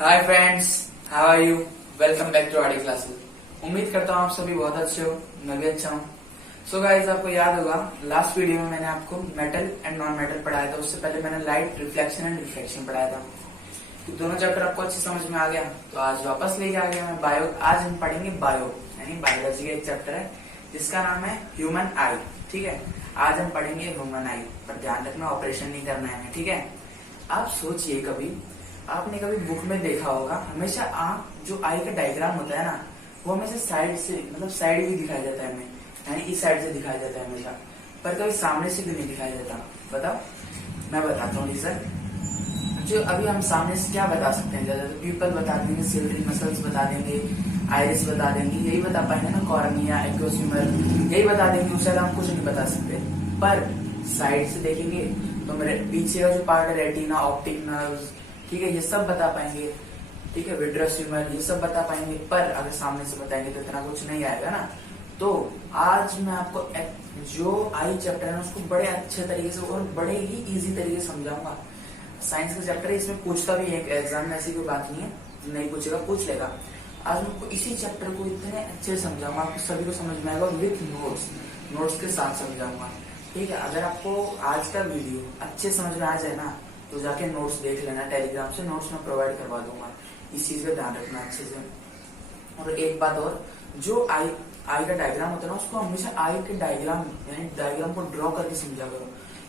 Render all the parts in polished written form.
Hi friends, how are you? Welcome back to Adi classes. उम्मीद करता हूँ आप सभी बहुत अच्छे हो, मैं भी अच्छा हूँ। सो गाइस, आपको याद होगा लास्ट वीडियो में मैंने आपको मेटल एंड नॉन मेटल पढ़ाया था। उससे पहले मैंने लाइट, रिफ्लेक्शन एंड रिफ्लेक्शन पढ़ाया था। तो दोनों चैप्टर आपको अच्छे समझ में आ गया। तो आज वापस लेके आ गया मैं बायो। आज हम पढ़ेंगे बायो यानी बायोलॉजी का एक चैप्टर है जिसका नाम है ह्यूमन आई। ठीक है, आज हम पढ़ेंगे ह्यूमन आई, पर ध्यान रखना ऑपरेशन नहीं करना है हमें। ठीक है, आप सोचिए, कभी आपने कभी बुक में देखा होगा हमेशा आंख जो आई का डायग्राम होता है ना, वो हमेशा साइड से मतलब साइड भी दिखाई देता है हमें, यानी इस साइड से दिखाई देता है हमेशा, पर कभी सामने से भी नहीं दिखाई देता। बताओ, मैं बताता हूँ सर। जो अभी हम सामने से क्या बता सकते हैं, ज्यादा पीपल बता देंगे, सिल्वरी मसल्स बता देंगे, आइरिस बता देंगे, यही बता पाएंगे ना, कॉर्निया, एक्वस ह्यूमर, यही बता देंगे। उससे हम कुछ नहीं बता सकते। पर साइड से देखेंगे तो मेरे पीछे का जो पार्ट है, रेटिना, ऑप्टिक नर्व्स, ठीक है, ये सब बता पाएंगे। ठीक है, विट्रस ह्यूमर, ये सब बता पाएंगे। पर अगर सामने से बताएंगे तो इतना कुछ नहीं आएगा ना। तो आज मैं आपको जो आई चैप्टर है उसको बड़े अच्छे तरीके से और बड़े ही इजी तरीके से समझाऊंगा। साइंस का चैप्टर है, इसमें पूछता भी है एग्जाम में, ऐसी कोई बात नहीं है, नहीं पूछेगा, पूछ लेगा। आज मैं आपको इसी चैप्टर को इतने अच्छे से समझाऊंगा, आपको सभी को समझ में आएगा, विथ नोट्स के साथ समझाऊंगा। ठीक है, अगर आपको आज का वीडियो अच्छे समझ में आ जाए ना, तो जाके नोट्स देख लेना, टेलीग्राम से नोट्स मैं प्रोवाइड करवा दूंगा। इस चीज का ध्यान रखना अच्छे से। और एक बात और, जो आई का डायग्राम होता है ना, उसको हमेशा आई के डायग्राम यानी डायग्राम को ड्रॉ करके समझा करो।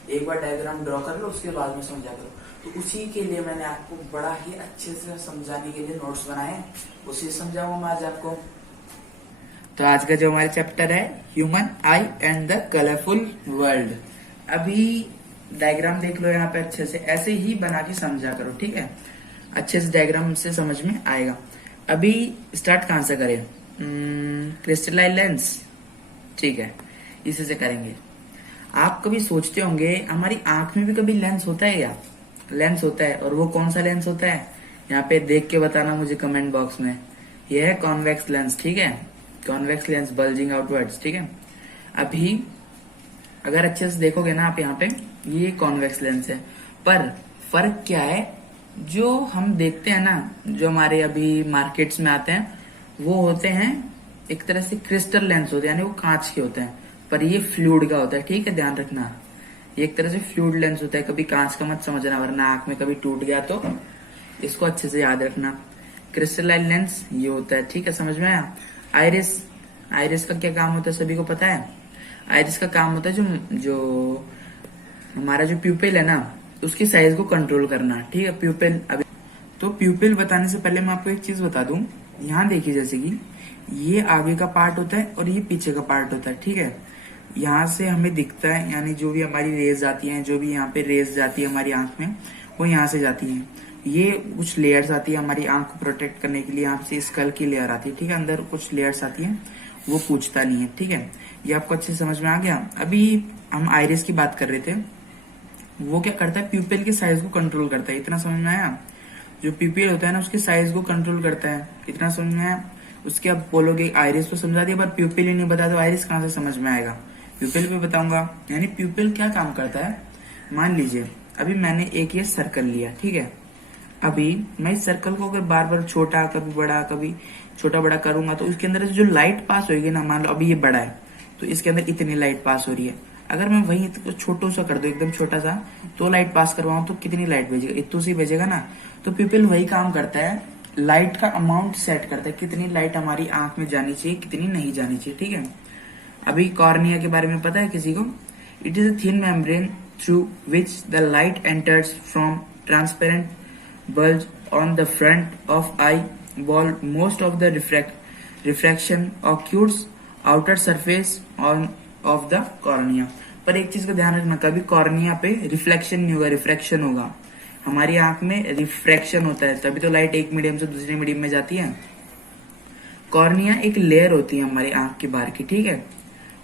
एक बार डायग्राम ड्रॉ कर लो, उसके बाद में समझा करो। तो उसी के लिए मैंने आपको बड़ा ही अच्छे से समझाने के लिए नोट्स बनाए हैं, उसी से समझाऊंगा मैं आज आपको। तो आज का जो हमारा चैप्टर है human I and the colourful world. अभी डायग्राम देख लो यहाँ पे, अच्छे से ऐसे ही बना के समझा करो। ठीक है, अच्छे से डायग्राम से समझ में आएगा। अभी स्टार्ट कहां से करें? Crystalline lens. ठीक है, इसी से करेंगे। आप कभी सोचते होंगे हमारी आंख में भी कभी लेंस होता है या? लेंस होता है, और वो कौन सा लेंस होता है? यहाँ पे देख के बताना मुझे कमेंट बॉक्स में। ये है कॉन्वेक्स लेंस। ठीक है, कॉन्वेक्स लेंस, बल्जिंग आउटवर्ड्स। ठीक है, अभी अगर अच्छे से देखोगे ना आप, यहाँ पे ये कॉन्वेक्स लेंस है। पर फर्क क्या है, जो हम देखते हैं ना, जो हमारे अभी मार्केट्स में आते हैं, वो होते हैं एक तरह से क्रिस्टल लेंस होते हैं, यानी वो कांच के होते हैं। पर ये फ्लूइड का होता है। ठीक है, ध्यान रखना, ये एक तरह से फ्लूइड लेंस होता है। कभी कांच का मत समझना, वरना आंख में कभी टूट गया तो। इसको अच्छे से याद रखना, क्रिस्टलाइन लेंस ये होता है। ठीक है, समझ में आया? आइरिस, आइरिस का क्या काम होता है सभी को पता है? आइरिस का काम होता है जो हमारा जो प्यूपिल है ना, उसकी साइज को कंट्रोल करना। ठीक है, प्यूपिल। अभी तो प्यूपिल बताने से पहले मैं आपको एक चीज बता दूं। यहाँ देखिए, जैसे कि ये आगे का पार्ट होता है और ये पीछे का पार्ट होता है। ठीक है, यहाँ से हमें दिखता है, यानी जो भी हमारी रेज आती है, जो भी यहाँ पे रेज जाती है हमारी आंख में, वो यहाँ से जाती है। ये कुछ लेयर्स आती है हमारी आंख को प्रोटेक्ट करने के लिए। यहाँ से स्कल की लेयर आती है। ठीक है, अंदर कुछ लेयर्स आती है, वो पूछता नहीं है। ठीक है, ये आपको अच्छे से समझ में आ गया। अभी हम आइरिस की बात कर रहे थे। वो क्या करता है, प्यूपिल की साइज को कंट्रोल करता है। इतना समझ में आया? जो प्यूपिल होता है ना, उसकी साइज को कंट्रोल करता है। इतना समझ में आया? उसके अब बोलोगे आइरिस तो समझा दिया, पर प्यूपिल ही नहीं बता तो आइरिस कहां से समझ में आएगा? प्यूपिल भी बताऊंगा। यानी प्यूपिल क्या काम करता है, मान लीजिए अभी मैंने एक ये सर्कल लिया। ठीक है, अभी मैं इस सर्कल को अगर बार बार छोटा, कभी बड़ा, कभी छोटा बड़ा करूंगा, तो उसके अंदर जो लाइट पास होगी ना, मान लो अभी ये बड़ा है तो इसके अंदर इतनी लाइट पास हो रही है। अगर मैं वही तो छोटो सा कर दूं, एकदम छोटा सा, तो लाइट पास करवाऊं तो कितनी लाइट भेजेगा? इतनी सी भेजेगा ना। तो प्यूपिल वही काम करता है, लाइट का अमाउंट सेट करता है, कितनी लाइट हमारी आंख में जानी चाहिए, कितनी नहीं जानी चाहिए। ठीक है, अभी कॉर्निया के बारे में पता है किसी को? It is a thin membrane through which the light enters from transparent bulge on the front of eye wall. Most of the refraction occurs outer surface of the cornea. पर एक चीज का ध्यान रखना, कभी कॉर्निया पे रिफ्लेक्शन नहीं होगा, रिफ्रैक्शन होगा। हमारी आंख में रिफ्रैक्शन होता है, तभी तो लाइट एक मीडियम से दूसरे मीडियम में जाती है। कॉर्निया एक लेयर होती है हमारी आंख के बाहर की। ठीक है,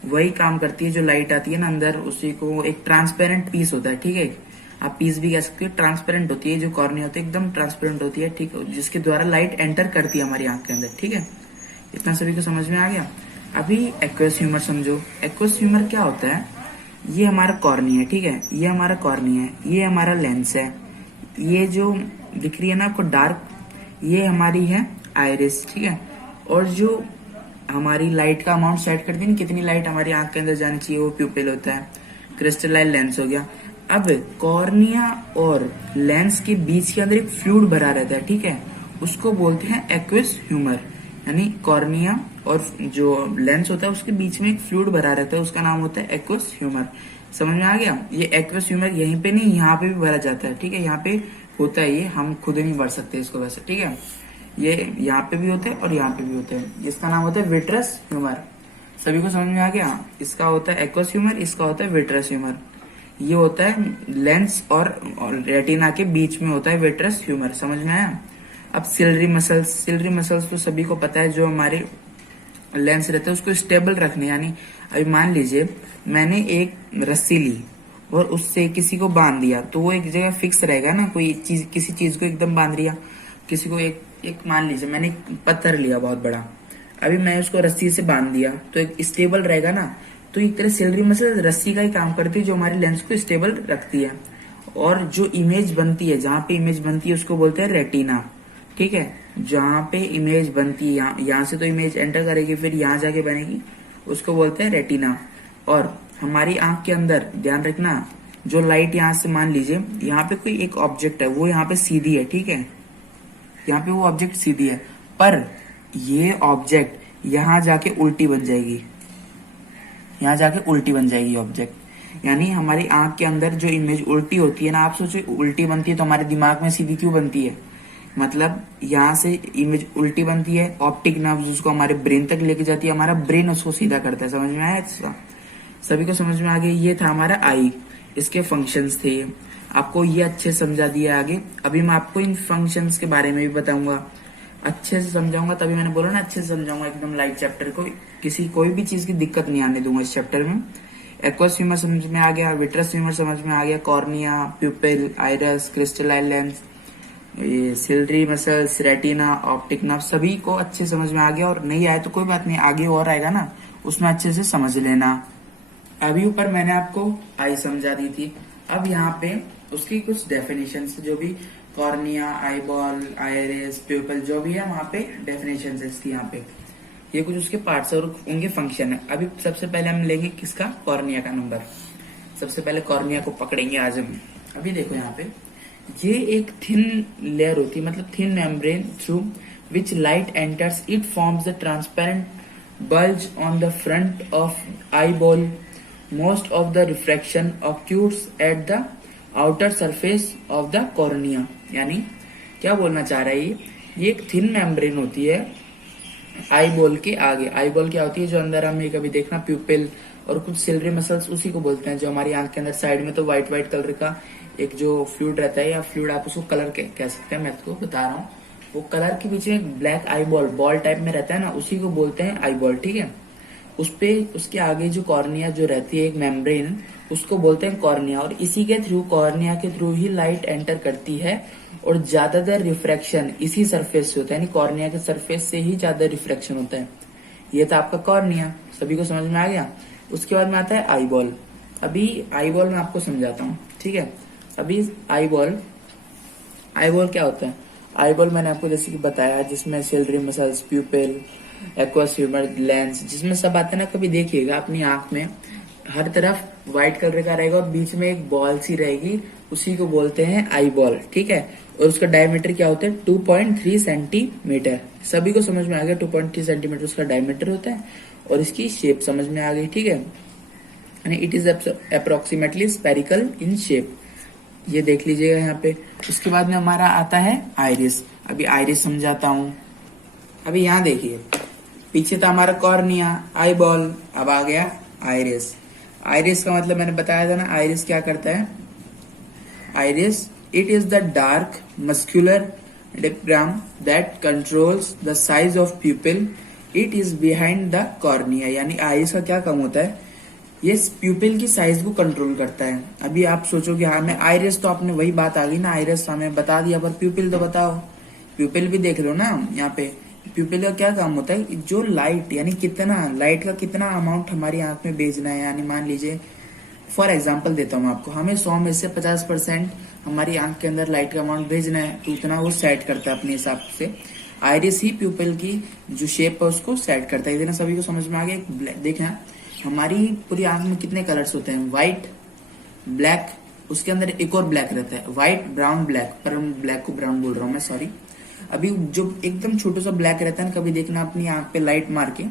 वही काम करती है, जो लाइट आती है ना अंदर, उसी को एक ट्रांसपेरेंट पीस होता है। ठीक है, आप पीस भी कह सकते हो। ट्रांसपेरेंट होती है जो कॉर्निया होती है, एकदम ट्रांसपेरेंट होती है। ठीक है, जिसके द्वारा लाइट एंटर करती है हमारी आंख के अंदर। ठीक है, इतना सभी को समझ में आ गया। अभी एक्वस ह्यूमर समझो। एक्वस ह्यूमर क्या होता है? ये हमारा कॉर्निया है। ठीक है, ये हमारा कॉर्निया है, ये हमारा लेंस है। ये जो दिख रही है ना आपको डार्क, ये हमारी है आइरिस, ठीक है। और जो हमारी लाइट का अमाउंट सेट करती है, कितनी लाइट हमारी आंख के अंदर जानी चाहिए, वो प्यूपिल होता है। क्रिस्टलाइन लेंस हो गया। अब कॉर्निया और लेंस के बीच के अंदर एक फ्लूइड भरा रहता है, ठीक है, उसको बोलते हैं एक्विस ह्यूमर। यानी कॉर्निया और जो लेंस होता है उसके बीच में एक फ्लूइड भरा रहता है, उसका नाम होता है एक्विस ह्यूमर। समझ में आ गया? ये एक्विस ह्यूमर यहीं पे नहीं, यहाँ पे भी भरा जाता है, ठीक है। यहाँ पे होता है, ये हम खुद नहीं भर सकते इसको वैसे, ठीक है। ये यहाँ पे भी होता है और यहाँ पे भी होता है। इसका नाम होता है विट्रस ह्यूमर। सभी को समझ में आ गया? इसका होता है एक्वस ह्यूमर, इसका होता है विट्रस ह्यूमर। ये होता है लेंस और रेटिना के बीच में होता है विट्रस ह्यूमर। समझ में आया? अब सिलरी मसल्स, सिलरी मसल्स तो सभी को पता है, जो हमारे लेंस रहता है उसको स्टेबल रखने। यानी अभी मान लीजिए मैंने एक रस्सी ली और उससे किसी को बांध दिया, तो वो एक जगह फिक्स रहेगा ना। कोई चीज, किसी चीज को एकदम बांध दिया, किसी को एक मान लीजिए मैंने एक पत्थर लिया बहुत बड़ा, अभी मैं उसको रस्सी से बांध दिया तो एक स्टेबल रहेगा ना। तो एक तरह सिलरी मसल रस्सी का ही काम करती है, जो हमारे लेंस को स्टेबल रखती है। और जो इमेज बनती है, जहां पे इमेज बनती है उसको बोलते हैं रेटिना, ठीक है। जहां पे इमेज बनती है, यहाँ से तो इमेज एंटर करेगी, फिर यहाँ जाके बनेगी, उसको बोलते हैं रेटिना। और हमारी आंख के अंदर ध्यान रखना, जो लाइट यहाँ से मान लीजिए यहाँ पे कोई एक ऑब्जेक्ट है, वो यहाँ पे सीधी है, ठीक है, यहाँ पे वो ऑब्जेक्ट सीधी है, पर ये ऑब्जेक्ट यहाँ जाके उल्टी बन जाएगी, यहाँ जाके उल्टी बन जाएगी ऑब्जेक्ट। यानी हमारी आंख के अंदर जो इमेज उल्टी होती है ना, आप सोचो उल्टी बनती है तो हमारे दिमाग में सीधी क्यों बनती है? मतलब यहाँ से इमेज उल्टी बनती है, ऑप्टिक नर्व उसको हमारे ब्रेन तक लेके जाती है, हमारा ब्रेन उसको सीधा करता है। समझ में आया? सभी को समझ में आ गया? ये था हमारा आई, इसके फंक्शंस थे। आपको ये अच्छे समझा दिया आगे। अभी मैं आपको इन फंक्शंस के बारे में भी बताऊंगा, अच्छे से समझाऊंगा, तभी मैंने बोला ना अच्छे से समझाऊंगा, एकदम लाइट चैप्टर को, किसी कोई भी चीज की दिक्कत नहीं आने दूंगा इस चैप्टर में। एक्वस ह्यूमर समझ में आ गया, विट्रस ह्यूमर समझ में आ गया, cornea, pupil, iris, crystalline lens, ये ciliary muscles, retina, optic nerve, सभी को अच्छे समझ में आ गया। और नहीं आया तो कोई बात नहीं, आगे और आएगा ना, उसमें अच्छे से समझ लेना। अभी ऊपर मैंने आपको आई समझा दी थी, अब यहाँ पे उसकी कुछ डेफिनेशन, जो भी कॉर्निया, आईबॉल, आइरिस, प्यूपिल जो भी है, वहाँ पे डेफिनेशन है इसकी। यहाँ पे ये कुछ उसके पार्ट्स और उनके फंक्शन है। अभी सबसे पहले हम लेंगे किसका? कॉर्निया का नंबर। सबसे पहले कॉर्निया को पकड़ेंगे आज हम। अभी देखो यहाँ पे, ये एक थिन लेयर होती है, मतलब thin membrane through which light enters, it forms the transparent bulge on the front of eyeball. Most of the refraction occurs at the outer surface of the cornea. यानी क्या बोलना चाह रहा है ये एक थिन मेम्ब्रेन होती है आई बॉल के आगे। आई बॉल क्या होती है? जो अंदर हमें कभी देखना प्यूपिल और कुछ सिलरी मसल्स, उसी को बोलते हैं। जो हमारी आंख के अंदर साइड में तो व्हाइट व्हाइट कलर का एक जो फ्लूइड रहता है, या फ्लूइड आप उसको कलर कह सकते हैं, मैं आपको बता रहा हूँ। वो कलर के पीछे एक black eye ball, ball type में रहता है ना, उसी को बोलते हैं आई बॉल, ठीक है। उस पे उसके आगे जो कॉर्निया जो रहती है एक मेम्ब्रेन, उसको बोलते हैं कॉर्निया। और इसी के थ्रू, कॉर्निया के थ्रू ही लाइट एंटर करती है, और ज्यादातर रिफ्रैक्शन इसी सरफेस से होता है, यानी कॉर्निया के सरफेस से ही ज्यादा रिफ्रैक्शन होता है। ये था आपका कॉर्निया, सभी को समझ में आ गया। उसके बाद में आता है आई बॉल। अभी आई बॉल मैं आपको समझाता हूँ, ठीक है। अभी आई बॉल क्या होता है? आई बॉल मैंने आपको जैसे कि बताया, जिसमें ciliary muscles, pupil, aqueous humour, lens, जिसमें सब आते हैं ना। कभी देखिएगा अपनी आंख में हर तरफ व्हाइट कलर का रहेगा और बीच में एक बॉल सी रहेगी, उसी को बोलते हैं आई बॉल, ठीक है। और उसका डायमीटर क्या होता है? 2.3 सेंटीमीटर। सभी को समझ में आ गया? 2.3 सेंटीमीटर उसका डायमीटर होता है। और इसकी शेप समझ में आ गई, ठीक है। यानी it is approximately spherical in shape, ये देख लीजिएगा यहाँ पे। उसके बाद में हमारा आता है आइरिस। अभी आइरिस समझाता हूँ। अभी यहाँ देखिए, पीछे था हमारा कॉर्निया, आई बॉल, अब आ गया आइरिस। आइरिस का मतलब मैंने बताया था ना, आइरिस क्या करता है? Iris, it is the dark muscular diaphragm that controls the size of pupil, it is behind the cornea. यानी आइरिस का क्या काम होता है? ये प्यूपिल की साइज को कंट्रोल करता है। अभी आप सोचोगे हाँ मैं आइरिस, तो आपने वही बात आ गई ना, आइरिस हमें बता दिया, पर प्यूपिल तो बताओ। प्यूपिल भी देख लो ना यहाँ पे। प्यूपिल का क्या काम होता है? जो लाइट, यानी कितना लाइट का कितना अमाउंट हमारी आंख में भेजना है। यानी मान लीजिए फॉर एग्जाम्पल देता हूँ आपको, हमें 100 में से 50% हमारी आंख के अंदर लाइट का अमाउंट भेजना है, तो उतना वो सेट करता है अपने हिसाब से। आइरिस ही प्यूपिल की जो शेप है उसको सेट करता है। इतना सभी को समझ में आ गया। देखें, हमारी पूरी आंख में कितने कलर्स होते हैं? व्हाइट, ब्लैक, उसके अंदर एक और ब्लैक रहता है, व्हाइट, ब्राउन, ब्लैक, पर ब्लैक को ब्राउन बोल रहा हूँ मैं, सॉरी। अभी जो एकदम छोटा सा ब्लैक रहता है ना, कभी देखना अपनी आंख पे लाइट मार के,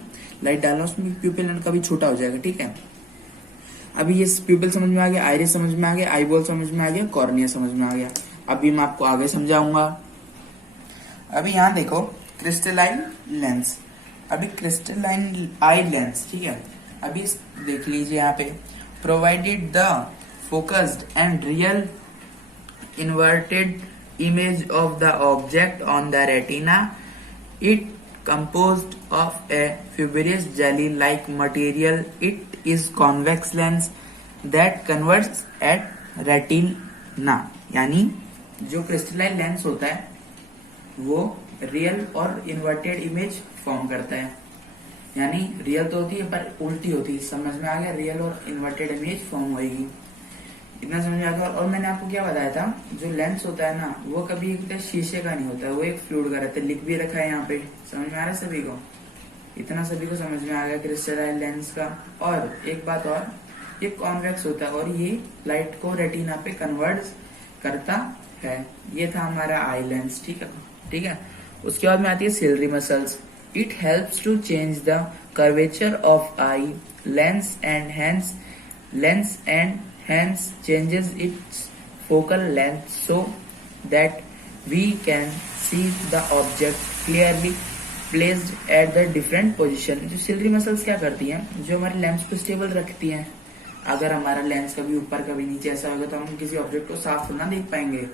लाइट डालना, उसमें प्यूपिल कभी छोटा हो जाएगा, ठीक है। अभी ये प्यूपिल समझ में आ गया, आइरिस समझ में आ गया, आईबॉल समझ में आ गया, कॉर्निया समझ में आ गया। अभी मैं आपको आगे समझाऊंगा। अभी यहाँ देखो, क्रिस्टलाइन लेंस। अभी क्रिस्टलाइन आई लेंस, ठीक है। अभी देख लीजिए यहाँ पे, provided the focused and real inverted image of the object on the retina. It composed of a fibrous jelly-like material. It is convex lens that converts at retina. यानी जो crystalline lens होता है वो रियल और inverted image form करता है। यानी real तो होती है पर उल्टी होती है। समझ में आ गया? रियल और इन्वर्टेड इमेज फॉर्म होगी। इतना समझ में आ गया। और मैंने आपको क्या बताया था, जो लेंस होता है ना, वो कभी एक शीशे का नहीं होता है, वो एक फ्लूइड का रहता है। लिख भी रखा है यहाँ पे। समझ में आ रहा है सभी को? इतना सभी को समझ में आ गया क्रिस्टलाइन लेंस का। और एक बात और, ये कॉन्वेक्स होता है और ये लाइट को रेटिना पे कन्वर्ट करता है। ये था हमारा आई लेंस, ठीक है, ठीक है। उसके बाद में आती है ciliary muscles. It helps to change the curvature of eye lens and hence changes its focal length so that we can see the object clearly placed at the different position. जो सिलरी मसल्स क्या करती हैं, जो हमारे lens को stable रखती हैं। अगर हमारा लेंस कभी ऊपर कभी नीचे ऐसा होगा तो हम किसी ऑब्जेक्ट को साफ तो ना देख पाएंगे।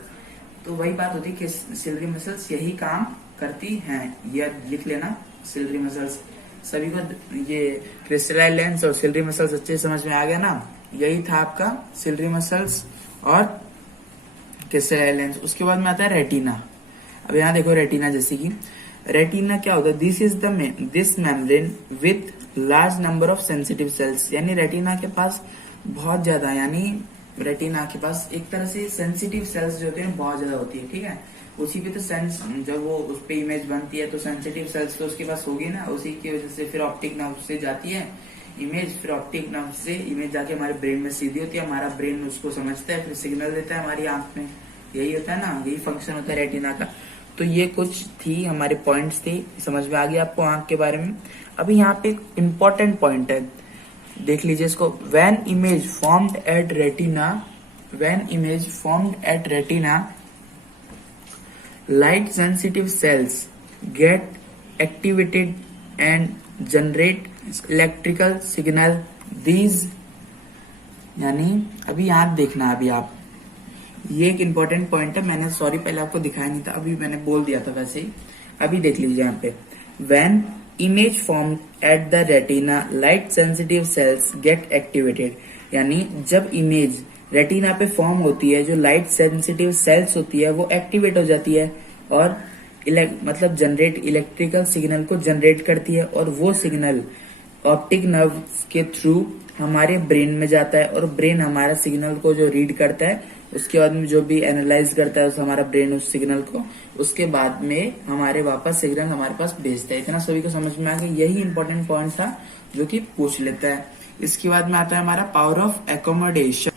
तो वही बात होती है कि सिलरी मसल्स यही काम करती हैं। यह लिख लेना, सिलरी मसल्स। सभी को ये क्रिस्टलाइन लेंस और सिलरी मसल्स अच्छे समझ में आ गया ना? यही था आपका सिलरी मसल्स और क्रिस्टलाइन लेंस। उसके बाद में आता है रेटिना। अब यहाँ देखो रेटिना, जैसे कि रेटिना क्या होता है? This membrane with large number of sensitive sales. यानी रेटिना के पास बहुत ज्यादा, यानी रेटिना के पास एक तरह से सेंसिटिव सेल्स जो होते हैं बहुत ज्यादा होती है, ठीक है। उसी पे तो सेंस, जब वो उस पे इमेज बनती है तो सेंसिटिव सेल्स तो उसके पास होगी ना। उसी की वजह से फिर ऑप्टिक नर्व से जाती है इमेज, फिर ऑप्टिक नर्व से इमेज जाके हमारे ब्रेन में सीधी होती है। हमारा ब्रेन उसको समझता है, फिर सिग्नल देता है हमारी आंख में। यही होता है ना, यही फंक्शन होता है रेटिना का। तो ये कुछ थी हमारे पॉइंट्स थे, समझ में आ गया आपको आंख के बारे में। अभी यहाँ पे एक इम्पोर्टेंट पॉइंट है, देख लीजिए इसको। When image formed at retina light sensitive cells get activated and generate electrical signal. These, यानी अभी यहाँ देखना, अभी आप, ये एक इम्पोर्टेंट पॉइंट है। मैंने सॉरी पहले आपको दिखाया नहीं था, अभी मैंने बोल दिया था वैसे ही। अभी देख लीजिए यहाँ पे, when image formed at the retina light sensitive cells get activated। यानी जब इमेज रेटिना पे फॉर्म होती है, जो लाइट सेंसिटिव सेल्स होती है वो एक्टिवेट हो जाती है और मतलब जनरेट, इलेक्ट्रिकल सिग्नल को जनरेट करती है। और वो सिग्नल ऑप्टिक नर्व के थ्रू हमारे ब्रेन में जाता है और ब्रेन हमारा सिग्नल को जो रीड करता है, उसके बाद में जो भी एनालाइज करता है हमारा ब्रेन उस सिग्नल को, उसके बाद में हमारे वापस सिग्नल हमारे पास भेजता है। इतना सभी को समझ में आ गया? यही इंपॉर्टेंट पॉइंट था जो कि पूछ लेता है। इसके बाद में आता है हमारा पावर ऑफ एकोमोडेशन।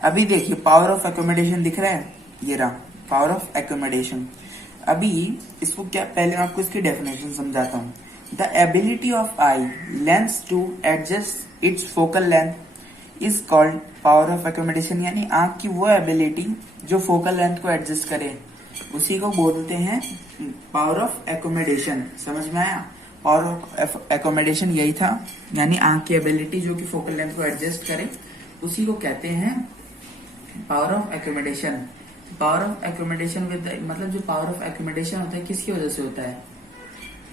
अभी देखिए पावर ऑफ एकोमोडेशन दिख रहा है, ये रहा पावर ऑफ एकोमोडेशन। अभी इसको क्या, पहले मैं आपको इसकी डेफिनेशन समझाता हूँ। The ability of eye lens to adjust its focal length is called power of accommodation. यानी आंख की वो एबिलिटी जो फोकल लेंथ को एडजस्ट करे, उसी को बोलते हैं पावर ऑफ एकोमोडेशन। समझ में आया? पावर ऑफ एकोमोडेशन यही था, यानी आंख की एबिलिटी जो कि फोकल लेंथ को एडजस्ट करे, उसी को कहते हैं power of accommodation. Power of accommodation with, मतलब जो पावर ऑफ एकोमोडेशन होता है किसकी वजह से होता है?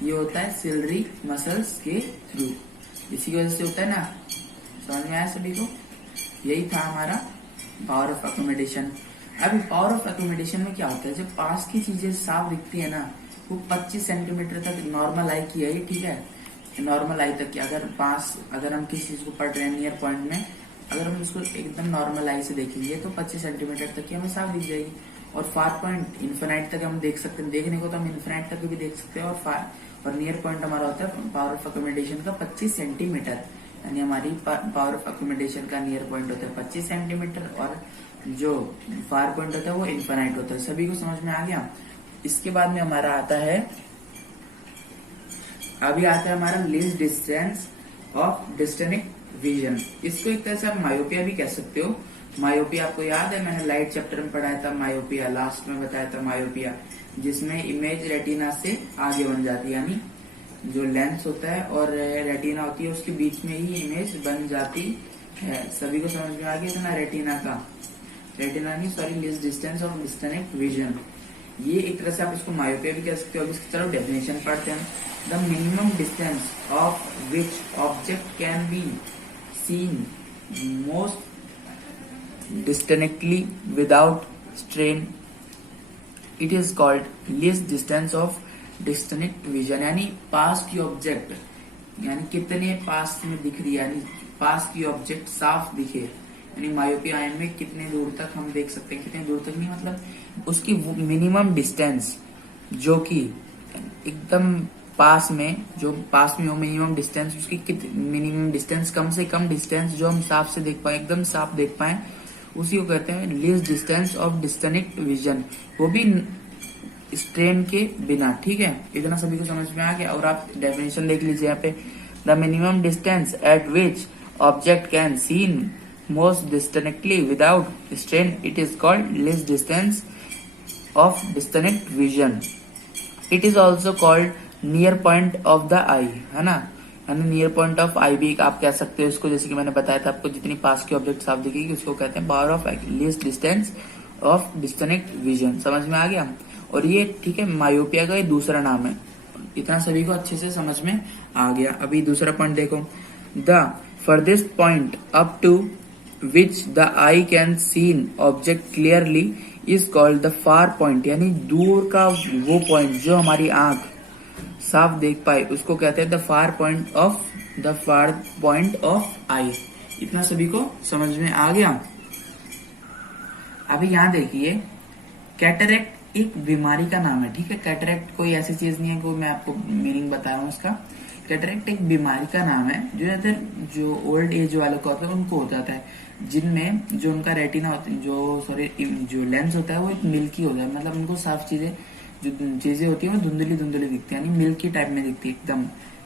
ये होता है सिलरी मसल्स के थ्रू, इसी की वजह से होता है ना। समझ में आया सभी को? यही था हमारा पावर ऑफ एकोमोडेशन। अभी पावर ऑफ एकोमोडेशन में क्या होता है, जब पास की चीजें साफ दिखती है ना, वो 25 सेंटीमीटर तक नॉर्मल आई की है, ठीक है, नॉर्मल आई तक की। अगर हम किसी चीज को पढ़ रहे हैं नियर पॉइंट में अगर हम इसको एकदम नॉर्मल आई से देखेंगे तो 25 सेंटीमीटर तक की हमें साफ दिख जाएगी। और फार पॉइंट इन्फिनाइट तक हम देख सकते हैं, देखने को तो हम इन्फिनाइट तक भी देख सकते हैं। और नियर पॉइंट हमारा होता है पावर ऑफ अकोमोडेशन का 25 सेंटीमीटर, यानी हमारी पावर ऑफ अकोमोडेशन का नियर पॉइंट होता है 25 सेंटीमीटर और जो फार पॉइंट होता है वो इन्फिनाइट होता है। सभी को समझ में आ गया। इसके बाद में हमारा आता है, अभी आता है हमारा least distance of distant vision. इसको एक तरह से आप मायोपिया भी कह सकते हो। मायोपिया आपको याद है, मैंने लाइट चैप्टर में पढ़ाया था मायोपिया, लास्ट में बताया था मायोपिया, जिसमें इमेज रेटिना से आगे बन जाती है, यानी जो लेंस होता है और रेटिना होती है उसके बीच में ही इमेज बन जाती है। सभी को समझ में आ गया इतना रेटिना नहीं sorry least distance of distant vision. ये एक तरह से आप इसको मायोपिया भी कह सकते हो। अब इसकी तरफ डेफिनेशन पढ़ते हैं। The minimum distance of which object can be seen most distinctly without strain, it is called least distance of distinct vision। यानी पास की ऑब्जेक्ट, यानी कितने पास में दिख रही है, यानी पास की ऑब्जेक्ट साफ दिखे, यानी मायोपिया आयन में कितने दूर तक हम देख सकते हैं, कितने दूर तक नहीं, मतलब उसकी मिनिमम डिस्टेंस जो कि एकदम पास में, जो पास में हो मिनिमम डिस्टेंस, उसकी मिनिमम डिस्टेंस, कम से कम डिस्टेंस जो हम साफ से देख पाए, एकदम साफ देख पाए, उसी को कहते हैं least distance of distinct vision, वो भी स्ट्रेन के बिना। ठीक है, इतना सभी को समझ में आ गया। और आप डेफिनेशन देख लीजिए यहाँ पे, the minimum distance at which object can seen most distinctly without strain, it is called least distance of distinct vision. It is also called near point of the eye, है ना, यानी नियर पॉइंट ऑफ आई भी आप कह सकते हो इसको। जैसे कि मैंने बताया था आपको, जितनी पास की ऑब्जेक्ट साफ दिखेगी उसको कहते हैं power of least distance of distinct vision. समझ में आ गया। और ये ठीक है मायोपिया का ये दूसरा नाम है। इतना सभी को अच्छे से समझ में आ गया। अभी दूसरा पॉइंट देखो, the farthest point up to which the eye can seen object clearly is called the far point, यानी दूर का वो पॉइंट जो हमारी आंख साफ देख पाए उसको कहते हैं द फार पॉइंट ऑफ आई। इतना सभी को समझ में आ गया। अभी यहाँ देखिए, कैटरेक्ट एक बीमारी का नाम है। ठीक है, कैटरेक्ट कोई ऐसी चीज नहीं है, कोई मैं आपको मीनिंग बता रहा हूँ उसका। कैटरेक्ट एक बीमारी का नाम है जो ज्यादातर जो ओल्ड एज वालों को होता है उनको हो जाता है, जिनमें जो उनका रेटिना होता है, जो लेंस होता है वो एक मिल्की होता है, मतलब उनको साफ चीजें होती है वो धुंधली दिखती है, यानी मिल्की टाइप में दिखती है,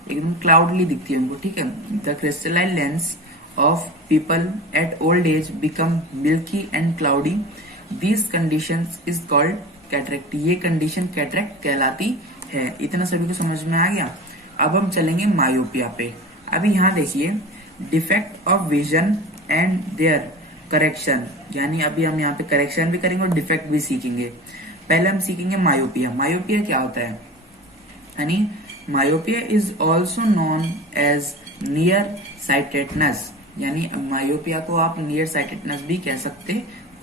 एकदम क्लाउडली दिखती है उनको। ठीक है, the crystalline lens of people at old age become milky and cloudy, this condition is called cataract. ये कंडीशन कैटरेक्ट कहलाती है। इतना सभी को समझ में आ गया। अब हम चलेंगे मायोपिया पे। अभी यहाँ देखिए, defect of vision and their correction, यानी अभी हम यहाँ पे करेक्शन भी करेंगे और डिफेक्ट भी सीखेंगे। पहले हम सीखेंगे मायोपिया। मायोपिया क्या होता है, यानी myopia is also known as near sightedness, यानी मायोपिया को आप नियर साइटेडनेस भी कह सकते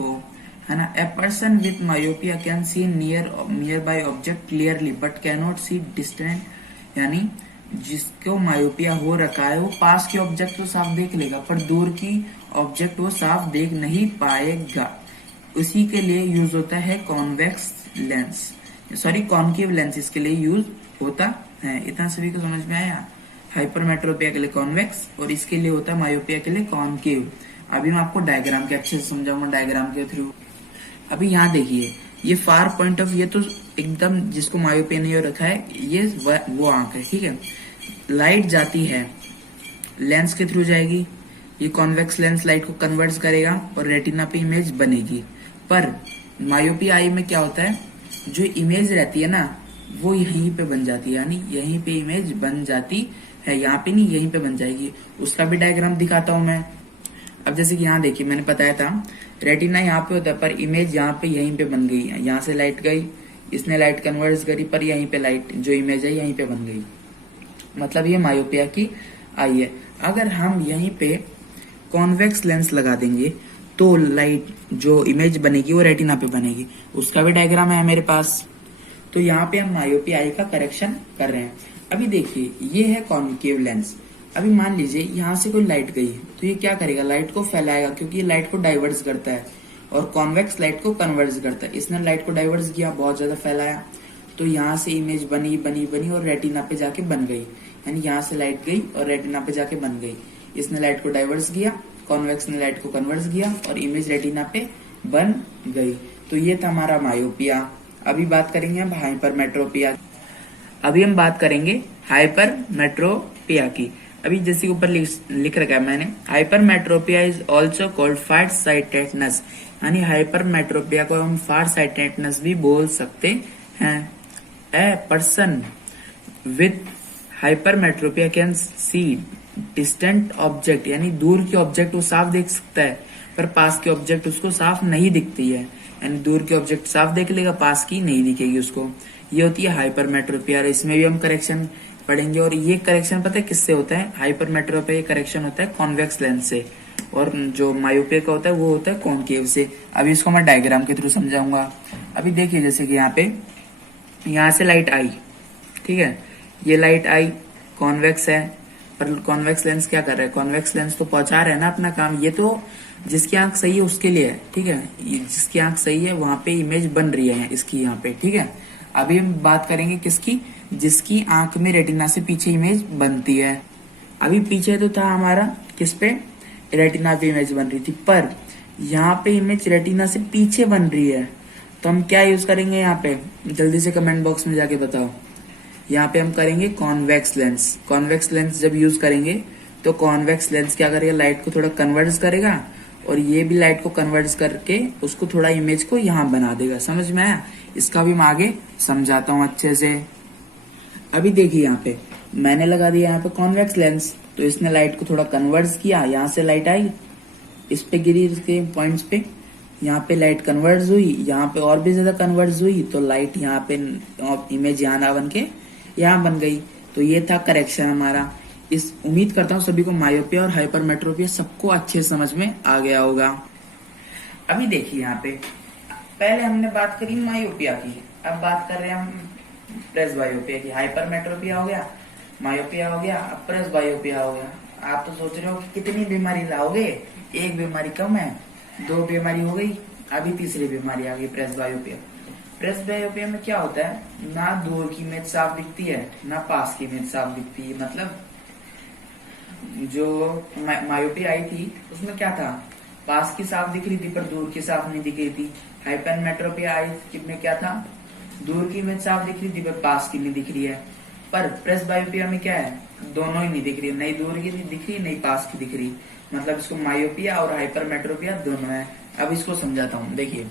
हो, है ना। A person with myopia can see near by object clearly but can not see distant, यानी जिसको मायोपिया हो रखा है वो पास के ऑब्जेक्ट तो साफ देख लेगा पर दूर की ऑब्जेक्ट वो साफ देख नहीं पाएगा। उसी के लिए यूज होता है convex lens, sorry concave lens इसके लिए यूज होता है। इतना सभी को समझ में आया। हाइपरमेट्रोपिया के लिए कॉन्वेक्स और इसके लिए होता है मायोपिया के लिए कॉन्केव। अभी मैं आपको डायग्राम के अच्छे से समझाऊंगा डायग्राम के थ्रू। अभी यहाँ देखिए, ये फार पॉइंट ऑफ, ये तो एकदम जिसको मायोपिया नहीं हो रखा है ये वो आंख है। ठीक है, लाइट जाती है लेंस के थ्रू जाएगी, ये कॉन्वेक्स लेंस लाइट को कन्वर्ट करेगा और रेटिना पे इमेज बनेगी। पर मायोपिया आई में क्या होता है, जो इमेज रहती है ना वो यहीं पे बन जाती है, यानी यहीं पे इमेज बन जाती है, यहाँ पे नहीं यहीं पे बन जाएगी। उसका भी डायग्राम दिखाता हूं मैं। अब जैसे कि यहाँ देखिए, मैंने बताया था रेटिना यहाँ पे होता है पर इमेज यहाँ पे यहीं पे बन गई है। यहाँ से लाइट गई, इसने लाइट कन्वर्ट करी पर यहीं पे लाइट जो इमेज है यहीं पे बन गई, मतलब ये मायोपिया की आई है। अगर हम यहीं पे कॉन्वेक्स लेंस लगा देंगे तो लाइट जो इमेज बनेगी वो रेटिना पे बनेगी। उसका भी डायग्राम है मेरे पास। तो यहाँ पे हम मायोपिया आई का करेक्शन कर रहे हैं। अभी देखिए, ये है कॉन्केव लेंस अभी मान लीजिए यहाँ से कोई लाइट गई तो ये क्या करेगा, लाइट को फैलाएगा क्योंकि ये लाइट को डाइवर्स करता है और कॉन्वेक्स लाइट को कन्वर्ज करता है। इसने लाइट को डाइवर्स किया, बहुत ज्यादा फैलाया, तो यहाँ से इमेज बनी बनी बनी और रेटिना पे जाके बन गई। यानी यहाँ से लाइट गई और रेटिना पे जाके बन गई। इसने लाइट को डाइवर्स किया, कॉन्वेक्स ने लाइट को कन्वर्स किया और इमेज रेटिना पे बन गई। तो ये था हमारा मायोपिया। अभी बात करेंगे हम हाइपरमेट्रोपिया। अभी हम बात करेंगे हाइपरमेट्रोपिया की। अभी जैसे ऊपर लिख रखा है मैंने, hypermetropia is also called far sightedness. यानी हाइपरमेट्रोपिया को हम फार साइटेडनेस भी बोल सकते हैं। A person with hypermetropia can see distant object, यानी दूर के ऑब्जेक्ट वो साफ देख सकता है पर पास के ऑब्जेक्ट उसको साफ नहीं दिखती है। यानी दूर के ऑब्जेक्ट साफ देख लेगा, पास की नहीं दिखेगी उसको। ये होती है हाइपरमेट्रोपिया। इसमें भी हम करेक्शन पढ़ेंगे और ये करेक्शन पता है किससे होता है? हाइपरमेट्रोपिया करेक्शन होता है कॉन्वेक्स लेंस से और जो मायोपिया का होता है वो होता है कॉनकेव से। अभी इसको मैं डायग्राम के थ्रू समझाऊंगा। अभी देखिए जैसे कि यहाँ से लाइट आई, ठीक है, ये लाइट आई, कॉन्वेक्स है, पर कॉन्वेक्स लेंस क्या कर रहा है? कॉन्वेक्स लेंस तो पहुंचा रहा है ना अपना काम। ये तो जिसकी आंख सही है उसके लिए है, ठीक है, जिसकी आंख सही है वहां पे इमेज बन रही है इसकी यहाँ पे, ठीक है। अभी हम बात करेंगे किसकी? जिसकी आंख में रेटिना से पीछे इमेज बनती है। अभी पीछे तो था हमारा किस पे? रेटिना पे इमेज बन रही थी, पर यहाँ पे इमेज रेटिना से पीछे बन रही है। तो हम क्या यूज करेंगे यहाँ पे? जल्दी से कमेंट बॉक्स में जाके बताओ। यहाँ पे हम करेंगे कॉन्वेक्स लेंस। कॉन्वेक्स लेंस जब यूज करेंगे तो कॉन्वेक्स लेंस क्या करेगा? लाइट को थोड़ा कन्वर्ट करेगा और ये भी लाइट को कन्वर्ट करके उसको थोड़ा इमेज को यहाँ बना देगा। समझ में आया? इसका भी मैं आगे समझाता हूँ अच्छे से। अभी देखिए यहाँ पे मैंने लगा दिया यहाँ पे कॉन्वेक्स लेंस, तो इसने लाइट को थोड़ा कन्वर्ट किया। यहाँ से लाइट आई, इस पे गिरी, इसके पॉइंट्स पे, यहाँ पे लाइट कन्वर्ट हुई, यहाँ पे और भी ज्यादा कन्वर्ट हुई, तो लाइट यहाँ पे इमेज यहाँ ना बन के यहाँ बन गई। तो ये था करेक्शन हमारा। इस उम्मीद करता हूँ सभी को मायोपिया और हाइपरमेट्रोपिया सबको अच्छे समझ में आ गया होगा। अभी देखिए यहाँ पे पहले हमने बात करी मायोपिया की, अब बात कर रहे हैं हम प्रेसबायोपिया की। हाइपरमेट्रोपिया हो गया, मायोपिया हो गया, अब प्रेसबायोपिया हो गया। आप तो सोच रहे हो कि कितनी बीमारी लाओगे? एक बीमारी कम है, 2 बीमारी हो गई, अभी तीसरी बीमारी आ गई प्रेसबायोपिया। प्रेसबायोपिया में क्या होता है? ना दूर की इमेज साफ दिखती है ना पास की इमेज साफ दिखती है। मतलब जो मायोपिया आई थी उसमें क्या था? पास की साफ दिख रही थी पर दूर की साफ नहीं दिख रही थी। हाइपरमेट्रोपिया आई में क्या था? दूर की इमेज साफ दिख रही थी पर पास की नहीं दिख रही है। पर प्रेसबायोपिया में क्या है? दोनों ही नहीं दिख रही, नहीं दूर की दिख रही नहीं पास की दिख रही। मतलब इसको मायोपिया और हाइपरमेट्रोपिया दोनों है। अब इसको समझाता हूँ। देखिए,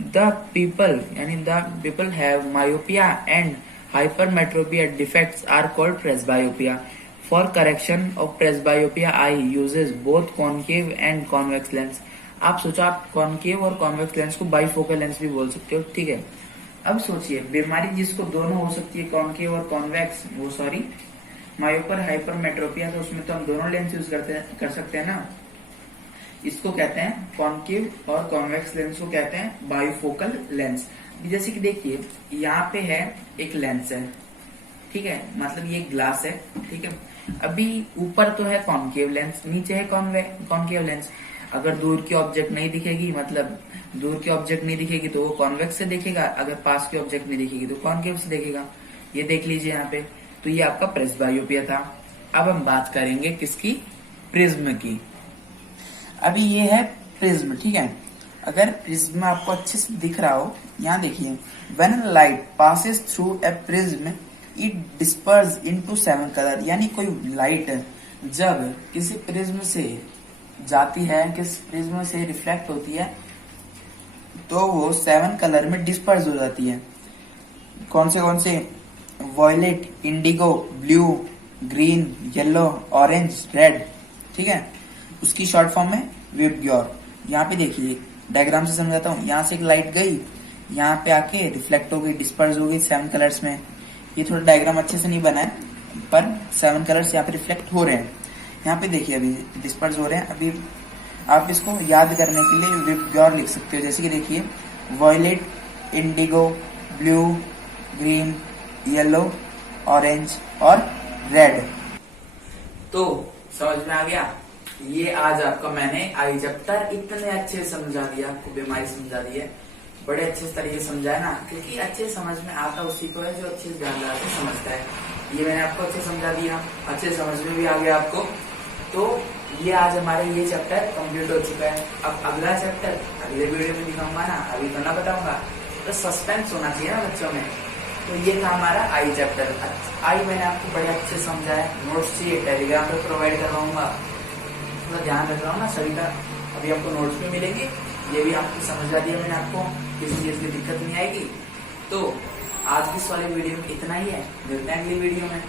the people have myopia and hypermetropia defects are called presbyopia. For correction of presbyopia, eye uses both concave and convex lens. आप सोचो, आप कॉन्केव और कॉन्वेक्स लेंस को बाइफोकल लेंस भी बोल सकते हो, ठीक है। अब सोचिए बीमारी जिसको दोनों हो सकती है, कॉन्केव और कॉन्वेक्स, वो सॉरी मायोपर हाइपरमेट्रोपिया, तो उसमें तो हम दोनों लेंस यूज कर सकते हैं ना। इसको कहते हैं कॉन्केव और कॉन्वेक्स लेंस को कहते हैं बाइफोकल लेंस। जैसे कि देखिए यहाँ पे है एक लेंस है, ठीक है, मतलब ये ग्लास है, ठीक है। अभी ऊपर तो है कॉन्केव लेंस, नीचे है कॉन्केव लेंस। अगर दूर की ऑब्जेक्ट नहीं दिखेगी, मतलब दूर की ऑब्जेक्ट नहीं दिखेगी तो वो कॉन्वेक्स से देखेगा, अगर पास की ऑब्जेक्ट नहीं दिखेगी तो कॉन्केव से देखेगा। ये देख लीजिए यहाँ पे। तो ये आपका प्रेसबायोपिया था। अब हम बात करेंगे किसकी? प्रिज्म की। अभी ये है प्रिज्म, ठीक है। अगर प्रिज्म आपको अच्छे से दिख रहा हो, यहाँ देखिए, when light passes through a prism it disperse into 7 colour. यानी कोई लाइट जब किसी प्रिज्म से जाती है, किस प्रिज्म से रिफ्लेक्ट होती है, तो वो 7 कलर में डिस्पर्स हो जाती है। कौन से? Violet, indigo, blue, green, yellow, orange, red, ठीक है। उसकी शॉर्ट फॉर्म में विबग्योर। यहाँ पे देखिए डायग्राम से समझाता हूँ। यहाँ से एक लाइट गई, यहाँ पे आके रिफ्लेक्ट हो गई, डिस्पर्स हो गई 7 कलर्स में। ये थोड़ा डायग्राम अच्छे से नहीं बना है, पर 7 कलर्स यहाँ पे रिफ्लेक्ट हो रहे हैं। यहाँ पे देखिए अभी डिस्पर्स हो रहे हैं। अभी आप इसको याद करने के लिए विबग्योर लिख सकते हो। जैसे कि देखिए, violet, indigo, blue, green, yellow, orange और रेड। तो समझ में आ गया। ये आज आपका मैंने आई चैप्टर इतने अच्छे से समझा दिया, आपको बीमारी समझा दी है, बड़े अच्छे तरीके से समझाया ना, क्योंकि अच्छे समझ में आता उसी को है जो अच्छे से ध्यान लगा के समझता है। ये मैंने आपको अच्छे समझा दिया, अच्छे समझ में भी आ गया आपको। तो ये आज हमारे ये चैप्टर कंप्लीट हो चुका है। अब अगला चैप्टर अगले वीडियो में दिखाऊंगा ना, अभी तो ना बताऊंगा, तो सस्पेंस होना चाहिए ना बच्चों में। तो ये था हमारा आई चैप्टर। आई मैंने आपको बड़े अच्छे समझाया, नोट्स चाहिए टेलीग्राम पे प्रोवाइड करवाऊंगा, थोड़ा ध्यान रख रहा हूँ ना सभी का। अभी आपको नोट्स भी मिलेंगे, ये भी आपको समझा दिया मैंने, आपको किसी चीज की दिक्कत नहीं आएगी। तो आज की इस वाली वीडियो में इतना ही है, मिलते हैं अगली वीडियो में।